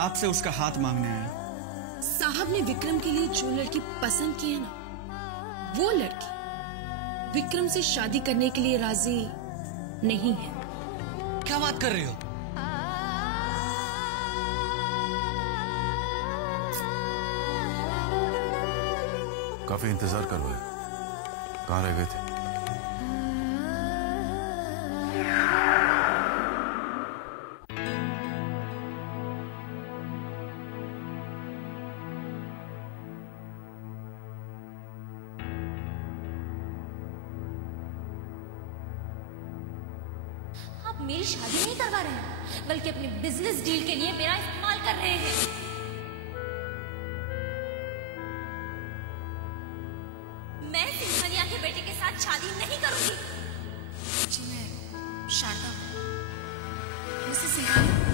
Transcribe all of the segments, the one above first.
आपसे उसका हाथ मांगने आया। साहब ने विक्रम के लिए जो लड़की पसंद की है ना, वो लड़की विक्रम से शादी करने के लिए राजी नहीं है। क्या बात कर रही हो? काफी इंतजार कर रहे, कहाँ रह गए थे? आप मेरी शादी नहीं करवा रहे हैं, बल्कि अपने बिजनेस डील के लिए मेरा इस्तेमाल कर रहे हैं। मैं सिंघानिया के बेटे के साथ शादी नहीं करूंगी। जी मैं शारदा हूं, मिसेस सिंघानिया।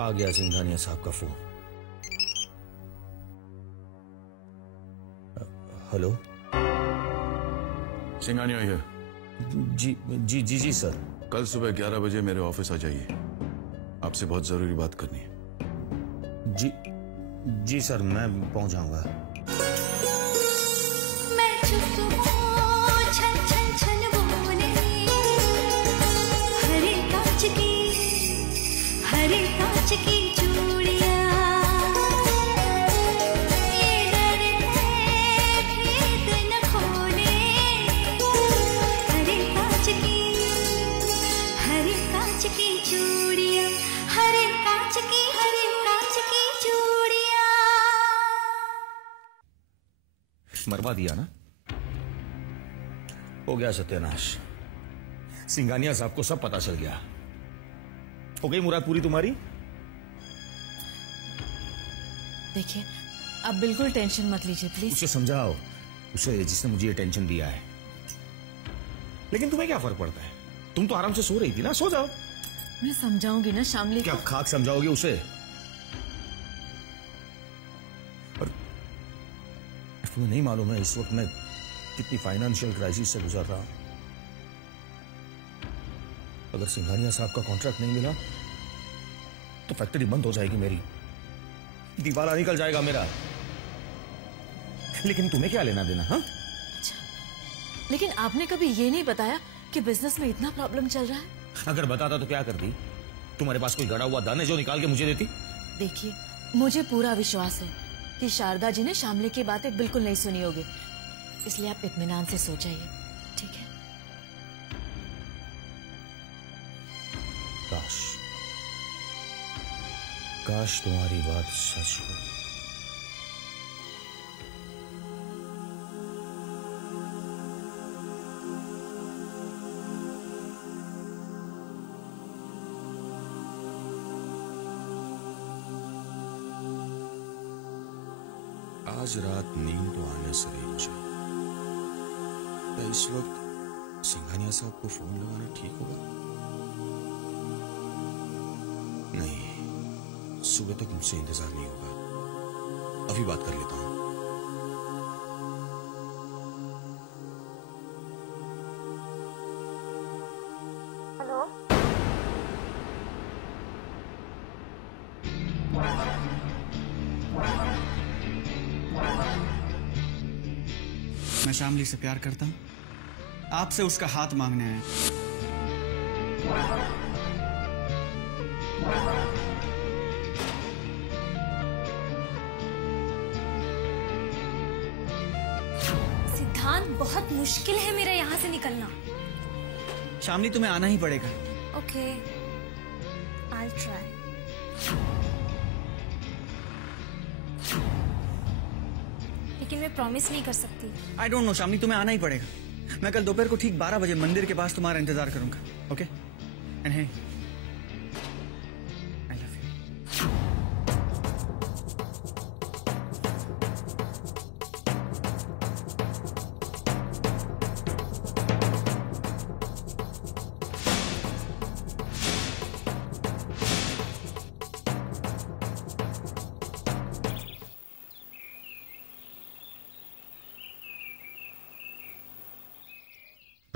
आ गया सिंघानिया साहब का फोन। हेलो। सिंघानिया हियर। जी जी जी जी सर। कल सुबह 11 बजे मेरे ऑफिस आ जाइए, आपसे बहुत जरूरी बात करनी है। जी जी सर, मैं पहुंच जाऊंगा। मरवा दिया ना, हो गया सत्यानाश। सिंघानिया साहब को सब पता चल गया। हो गई मुराद पूरी तुम्हारी? देखिए, आप बिल्कुल टेंशन मत लीजिए प्लीज। उसे समझाओ, उसे जिसने मुझे ये टेंशन दिया है। लेकिन तुम्हें क्या फर्क पड़ता है? तुम तो आराम से सो रही थी ना, सो जाओ। मैं समझाऊंगी ना शामली। क्या खाक समझाओगे उसे? तुम्हें नहीं मालूम है इस वक्त मैं कितनी फाइनेंशियल क्राइसिस से गुजर रहा हूं। अगर सिंघानिया साहब का कॉन्ट्रैक्ट नहीं मिला तो फैक्ट्री बंद हो जाएगी मेरी, दिवाला निकल जाएगा मेरा। लेकिन तुम्हें क्या लेना देना? हाँ, अच्छा, लेकिन आपने कभी ये नहीं बताया कि बिजनेस में इतना प्रॉब्लम चल रहा है। अगर बताता तो क्या करती? तुम्हारे पास कोई गड़ा हुआ धन है जो निकाल के मुझे देती? देखिए, मुझे पूरा विश्वास है कि शारदा जी ने शामली की बातें बिल्कुल नहीं सुनी होगी, इसलिए आप इत्मीनान से सो जाइए, ठीक है? काश काश तुम्हारी बात सच हो। आज रात नींद तो आने से रही मुझे। क्या इस वक्त सिंघानिया साहब को फोन लगाना ठीक होगा? नहीं, सुबह तक मुझसे इंतजार नहीं होगा। अभी बात कर लेता हूं। हेलो। मैं शामली से प्यार करता हूं, आपसे उसका हाथ मांगने आया। सिद्धांत, बहुत मुश्किल है मेरा यहाँ से निकलना। शामली, तुम्हें आना ही पड़ेगा। Okay, I'll try. लेकिन मैं प्रॉमिस नहीं कर सकती। आई डोंट नो शामली, तुम्हें आना ही पड़ेगा। मैं कल दोपहर को ठीक 12 बजे मंदिर के पास तुम्हारा इंतजार करूंगा। Okay? And hey, I love you.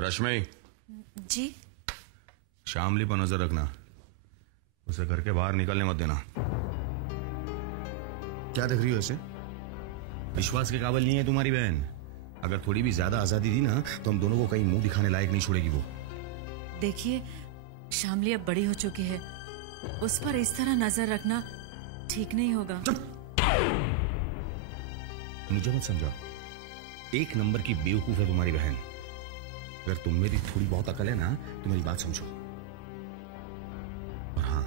Rashmi, ji. Shamli पर नजर रखना, उसे घर के बाहर निकलने मत देना। क्या देख रही हो ऐसे? विश्वास के काबिल नहीं है तुम्हारी बहन। अगर थोड़ी भी ज्यादा आजादी दी ना तो हम दोनों को कहीं मुंह दिखाने लायक नहीं छोड़ेगी वो। देखिए, शामली अब बड़ी हो चुकी है, उस पर इस तरह नजर रखना ठीक नहीं होगा। मुझे मत समझाओ, एक नंबर की बेवकूफ है तुम्हारी बहन। अगर तुम मेरी थोड़ी बहुत अकल है ना तो मेरी बात समझो। और हाँ,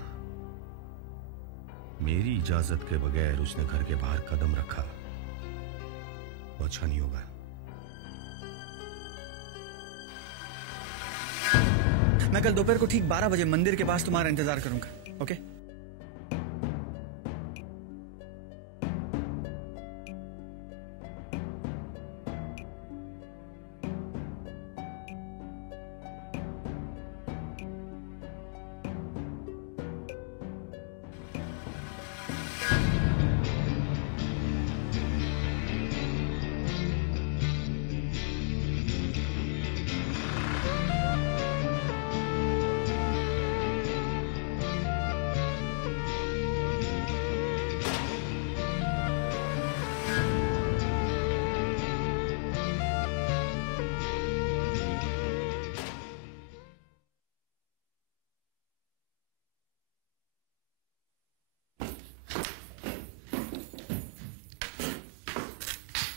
मेरी इजाजत के बगैर उसने घर के बाहर कदम रखा तो अच्छा नहीं होगा। मैं कल दोपहर को ठीक 12 बजे मंदिर के पास तुम्हारा इंतजार करूंगा, ओके?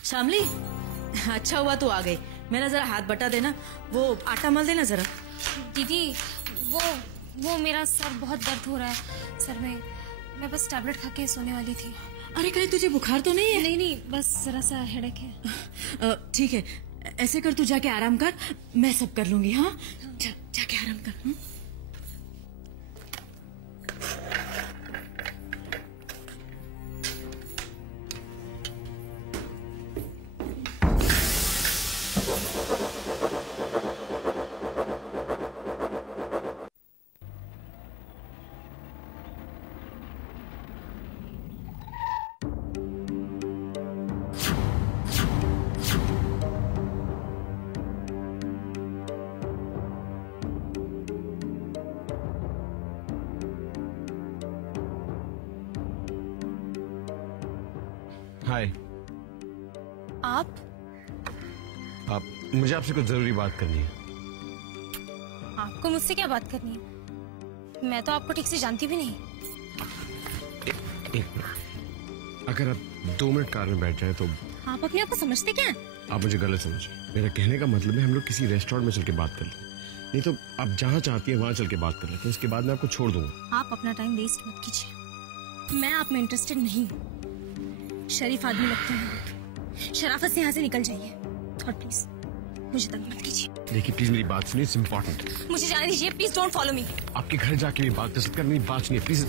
शामली, अच्छा हुआ तू आ गई। मेरा जरा हाथ बटा देना, वो आटा मल देना जरा। दीदी, वो मेरा सर बहुत दर्द हो रहा है सर में। मैं बस टैबलेट खा के सोने वाली थी। अरे कहीं तुझे बुखार तो नहीं है? नहीं, बस जरा सा हेडेक है। ठीक है, ऐसे कर, तू जाके आराम कर, मैं सब कर लूंगी। हाँ, जाके आराम कर। हाय। आप मुझे आपसे कुछ जरूरी बात करनी है। आपको मुझसे क्या बात करनी है? मैं तो आपको ठीक से जानती भी नहीं। एक मिनट, अगर आप 2 मिनट कार में बैठ जाए तो। आप अपने आप को समझते क्या हैं? आप मुझे गलत समझिए, मेरा कहने का मतलब है हम लोग किसी रेस्टोरेंट में चल के बात कर लें, नहीं तो आप जहाँ चाहती है वहां चल के बात कर लेते हैं, उसके बाद मैं आपको छोड़ दूंगा। आप अपना टाइम वेस्ट मत कीजिए, मैं आप में इंटरेस्टेड नहीं हूँ। शरीफ आदमी लगते हैं, शराफत से यहाँ से निकल जाइए और प्लीज मुझे तंग मत कीजिए। देखिए प्लीज मेरी बात सुनिए, इट्स इम्पोर्टेंट। मुझे जाने दीजिए, प्लीज डोंट फॉलो मी। आपके घर जाके भी बात कर सकते हैं, मेरी बात सुनिए please.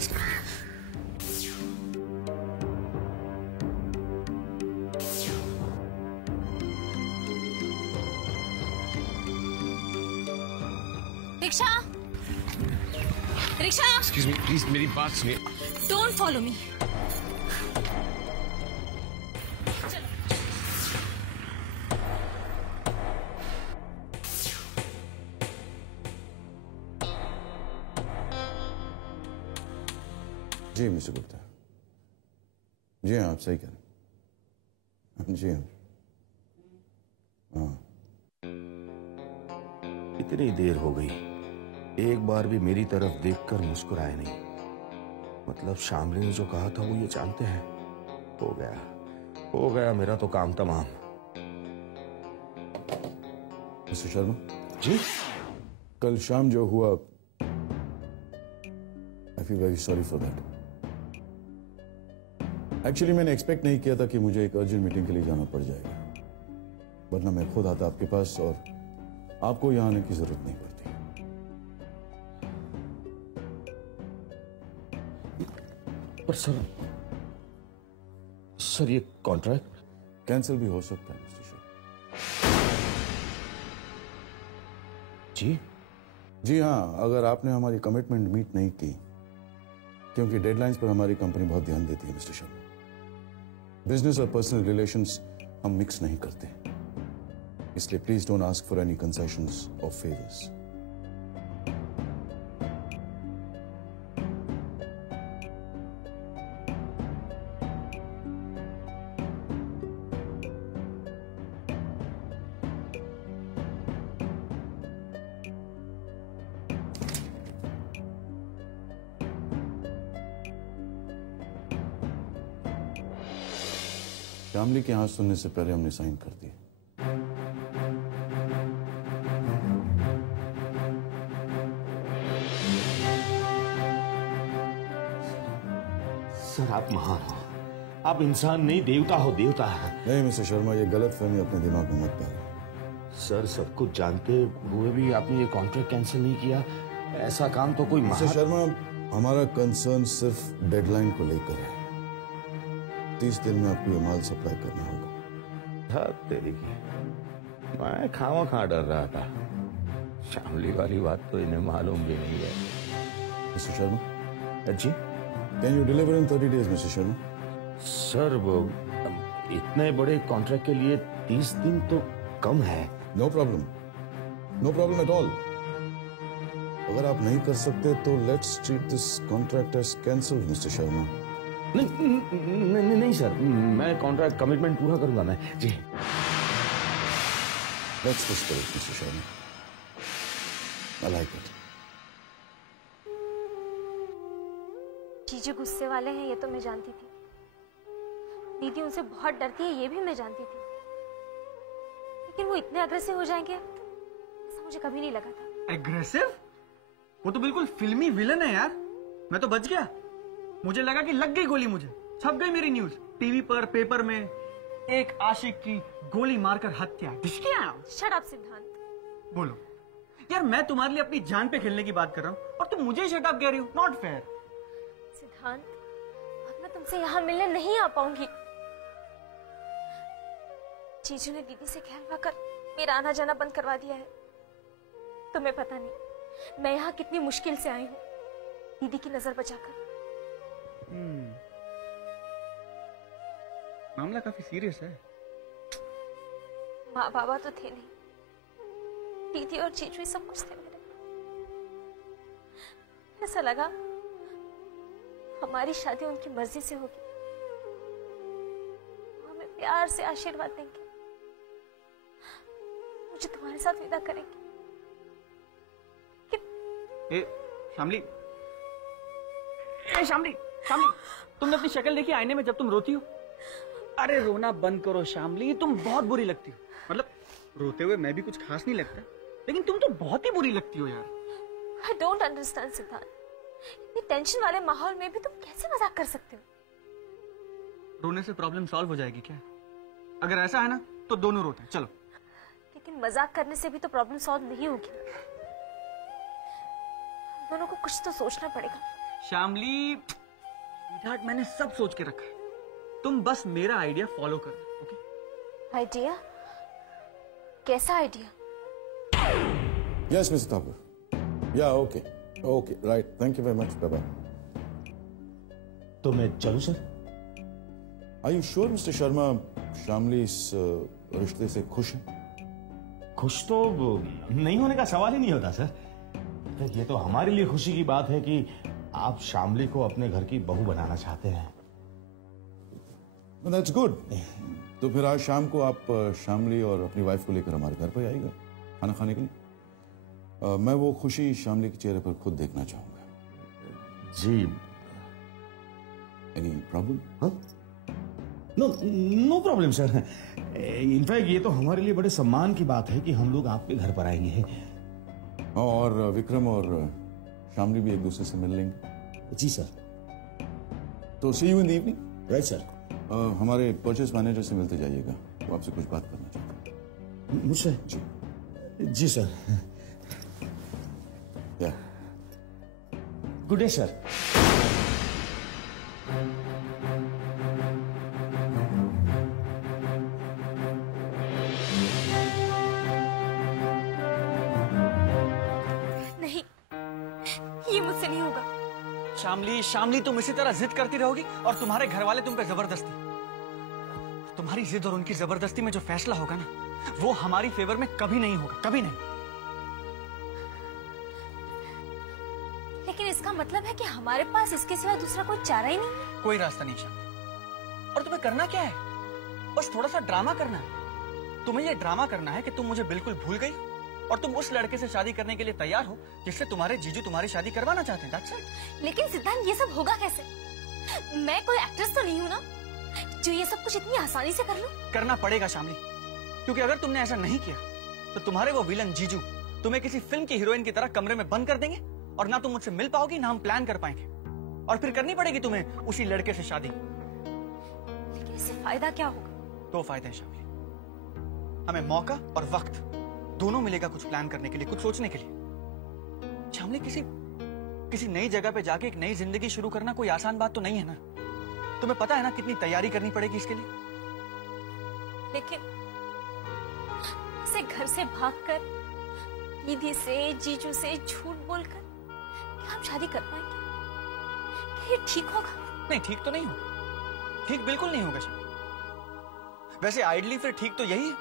Rickshaw, rickshaw, excuse me please, मेरी बात सुनिए। Don't follow me. जी मिस्टर गुप्ता, जी हाँ, आप सही कह रहे हैं। जी हाँ। इतनी देर हो गई, एक बार भी मेरी तरफ देखकर मुस्कुराए नहीं। मतलब शामली ने जो कहा था वो ये जानते हैं। हो गया मेरा तो काम तमाम। मिस्टर शर्मा जी, कल शाम जो हुआ, I feel very sorry for that. Actually मैंने एक्सपेक्ट नहीं किया था कि मुझे एक अर्जेंट मीटिंग के लिए जाना पड़ जाएगा, वरना मैं खुद आता आपके पास और आपको यहां आने की जरूरत नहीं पड़ती। पर सर ये कॉन्ट्रैक्ट कैंसिल भी हो सकता है मिस्टर शर्मा। जी हाँ, अगर आपने हमारी कमिटमेंट मीट नहीं की, क्योंकि डेडलाइंस पर हमारी कंपनी बहुत ध्यान देती है मिस्टर शर्मा। बिजनेस और पर्सनल रिलेशंस हम मिक्स नहीं करते। इसलिए please don't ask for any concessions और फेवर्स। शामली के हाथ सुनने से पहले हमने साइन कर दिए। सर आप महान हो, आप इंसान नहीं देवता हो, देवता है। नहीं मिस्टर शर्मा, ये गलत फहमी अपने दिमाग में मत डालो। सर सब कुछ जानते हुए भी आपने ये कॉन्ट्रैक्ट कैंसिल नहीं किया, ऐसा काम तो कोई मिस्टर शर्मा, हमारा कंसर्न सिर्फ डेडलाइन को लेकर है। 30 दिन में आपको ये माल सप्लाई करना होगा। तेरी की मैं खावा खा डर रहा था, शामली वाली बात तो इन्हें मालूम भी नहीं है। Mister Sharma ji, can you deliver in 30 days mister Sharma? Sir वो इतने बड़े कॉन्ट्रैक्ट के लिए 30 दिन तो कम है। No problem at all. अगर आप नहीं कर सकते तो let's treat this contract as cancelled mister Sharma. नहीं सर, मैं कॉन्ट्रैक्ट कमिटमेंट पूरा करूंगा मैं जी। Let's discuss it mister Sharma, I like it. जीजू गुस्से वाले हैं ये तो मैं जानती थी, दीदी उनसे बहुत डरती है ये भी मैं जानती थी, लेकिन वो इतने अग्रेसिव हो जाएंगे ऐसा मुझे कभी नहीं लगा था। एग्रेसिव? वो तो बिल्कुल फिल्मी विलन है यार। मैं तो बच गया, मुझे लगा कि लग गई गोली, मुझे छप गई मेरी न्यूज टीवी पर, पेपर में, एक आशिक की गोली मारकर हत्या। शट अप सिद्धांत। बोलो यार, मैं तुम्हारे लिए अपनी जान पे खेलने की बात कर रहा हूँ और तुम मुझे शट अप कह रही हो। Not fair. सिद्धांत, अब मैं तुमसे यहाँ मिलने नहीं आ पाऊंगी। जीजू ने दीदी से कहलवाकर मेरा आना जाना बंद करवा दिया है। तुम्हें पता नहीं मैं यहाँ कितनी मुश्किल से आई हूँ दीदी की नजर बचाकर। मामला काफी सीरियस है। माँ बाबा तो थे नहीं, दीदी और जीजू ही सब कुछ थे मेरे। ऐसा लगा हमारी शादी उनकी मर्जी से होगी, हमें प्यार से आशीर्वाद देंगे, मुझे तुम्हारे साथ विदा करेंगे। शामली, शामली, शामली, तुमने अपनी शक्ल देखी आईने में जब तुम रोती हो? अरे रोना बंद करो शामली, तुम बहुत बुरी लगती हो। मतलब रोते हुए मैं भी कुछ खास नहीं लगता, लेकिन तुम तो बहुत ही बुरी लगती हो यार। I don't understand सिद्धांत, इतनी टेंशन वाले माहौल में भी तुम कैसे मजाक कर सकते हो? रोने से प्रॉब्लम सॉल्व हो जाएगी क्या? अगर ऐसा है ना तो दोनों रोते हैं, चलो। लेकिन मजाक करने से भी तो प्रॉब्लम सॉल्व नहीं होगी। दोनों को कुछ तो सोचना पड़ेगा। शामली, मैंने सब सोच के रखा है, तुम बस मेरा आइडिया फॉलो करो, ओके? आइडिया? कैसा आइडिया? यस मिस्टर ठाकुर, या okay right, thank you very much, bye bye. तो मैं चलूं sir? Are you sure mister Sharma Shamli इस रिश्ते से खुश है? खुश तो नहीं होने का सवाल ही नहीं होता सर। ये तो हमारे लिए खुशी की बात है कि आप शामली को अपने घर की बहू बनाना चाहते हैं। That's good. तो फिर आज शाम को आप शामली और अपनी वाइफ को लेकर हमारे घर पर आइएगा खाना खाने के लिए। मैं वो खुशी शामली के चेहरे पर खुद देखना चाहूंगा। जी। Any problem? No problem sir. In fact ये तो हमारे लिए बड़े सम्मान की बात है कि हम लोग आपके घर पर आएंगे। और विक्रम और शामली भी एक दूसरे से मिल लेंगे। जी सर। तो see you in the evening. Right sir. हमारे परचेस मैनेजर से मिलते जाइएगा, वो आपसे कुछ बात करना चाहते हैं। मुझसे? जी सर। या गुड डे सर। नहीं, ये मुझसे नहीं होगा। शामली, तुम इसी तरह जिद करती रहोगी और तुम्हारे घर वाले तुम पे जबरदस्ती। तुम्हारी जिद और उनकी जबरदस्ती में जो फैसला होगा ना, वो हमारी फेवर में कभी नहीं होगा, कभी नहीं। लेकिन इसका मतलब है कि हमारे पास इसके सिवा दूसरा कोई चारा ही नहीं। कोई रास्ता नहीं शामिली। और तुम्हें करना क्या है? बस थोड़ा सा ड्रामा करना है। तुम्हें ये ड्रामा करना है कि तुम मुझे बिल्कुल भूल गई और तुम उस लड़के से शादी करने के लिए तैयार हो जिससे तुम्हारे जीजू तुम्हारी शादी करवाना चाहते हैं। That's it। लेकिन सिद्धांत, ये सब होगा कैसे? मैं कोई एक्ट्रेस तो नहीं हूँ ना जो ये सब कुछ इतनी आसानी से कर लूं। करना पड़ेगा शामिली, क्योंकि अगर तुमने ऐसा नहीं किया तो तुम्हारे वो विलन जीजू तुम्हें किसी फिल्म की हीरोइन की तरह कमरे में बंद कर देंगे और ना तुम मुझसे मिल पाओगी ना हम प्लान कर पाएंगे, और फिर करनी पड़ेगी तुम्हें उसी लड़के से शादी। लेकिन इससे फायदा क्या होगा? दो फायदे हैं शामिली। हमें मौका और वक्त दोनों मिलेगा कुछ प्लान करने के लिए, कुछ सोचने के लिए। शामिली, किसी नई जगह पे जाके एक नई जिंदगी शुरू करना कोई आसान बात तो नहीं है ना। तुम्हें पता है ना कितनी तैयारी करनी पड़ेगी इसके लिए। लेकिन इसे घर से भागकर, दीदी से, जीजू से झूठ बोलकर क्या हम शादी कर पाएंगे? क्या ये ठीक होगा? नहीं, ठीक तो नहीं होगा, ठीक बिल्कुल नहीं होगा शामिली। वैसे आइडली फिर ठीक तो यही है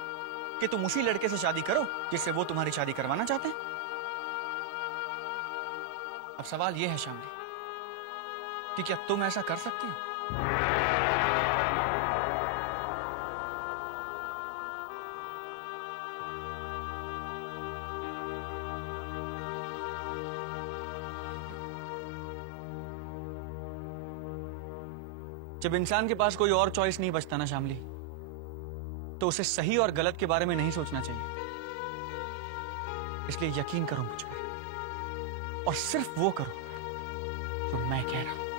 कि तुम उसी लड़के से शादी करो जिससे वो तुम्हारी शादी करवाना चाहते हैं। अब सवाल यह है शामिली कि क्या तुम ऐसा कर सकती हो? जब इंसान के पास कोई और चॉइस नहीं बचता ना शामिली, तो उसे सही और गलत के बारे में नहीं सोचना चाहिए। इसलिए यकीन करो मुझ पर, और सिर्फ वो करो जो मैं कह रहा हूं।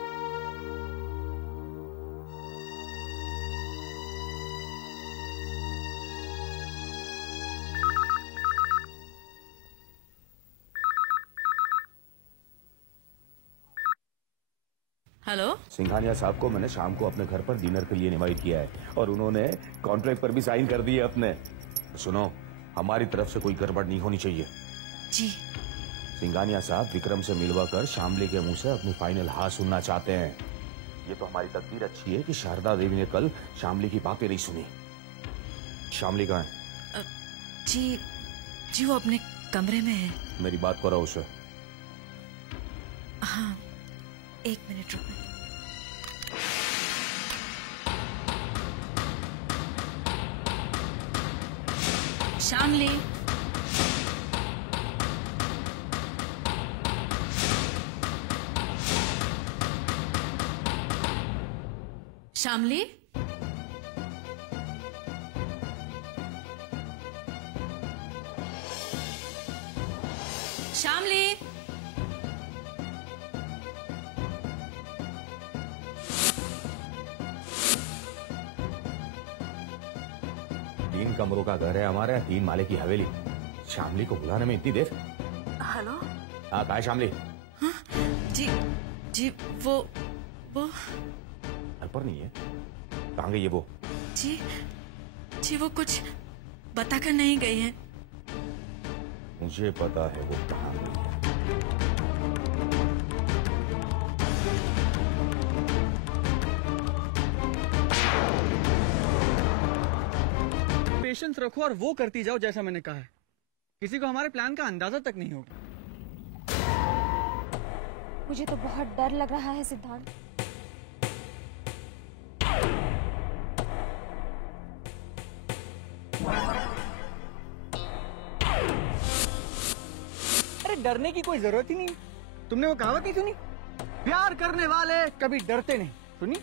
हेलो, सिंघानिया साहब को मैंने शाम को अपने घर पर डिनर के लिए इनवाइट किया है और उन्होंने कॉन्ट्रैक्ट पर भी साइन कर दिए अपने। सुनो, हमारी तरफ से कोई गड़बड़ नहीं होनी चाहिए। जी। सिंघानिया साहब विक्रम से मिलवा कर शामली के मुंह से अपनी फाइनल हाँ सुनना चाहते हैं। ये तो हमारी तकदीर अच्छी है कि शारदा देवी ने कल शामली की बातें नहीं सुनी। शामली कहाँ है? जी वो अपने कमरे में है। मेरी बात करो उससे। हाँ, 1 मिनट रुको। शामली, शामली, शामली, तीन कमरों का घर है हमारे, 3 माले की हवेली। शामली को बुलाने में इतनी देर? हेलो। हाँ, कहाँ है शामली? हाँ, जी वो घर पर नहीं है। कहाँ गई है वो? जी वो कुछ बताकर नहीं गई है। मुझे पता है वो कहाँ गई है। पेशेंस रखो और वो करती जाओ जैसा मैंने कहा है। किसी को हमारे प्लान का अंदाजा तक नहीं होगा। मुझे तो बहुत डर लग रहा है सिद्धांत। अरे डरने की कोई जरूरत ही नहीं। तुमने वो कहावत नहीं सुनी, प्यार करने वाले कभी डरते नहीं? सुनी?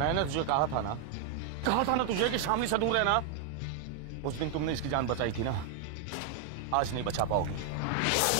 मैंने तुझे कहा था ना तुझे कि शामली से दूर रहना। उस दिन तुमने इसकी जान बचाई थी ना, आज नहीं बचा पाओगी।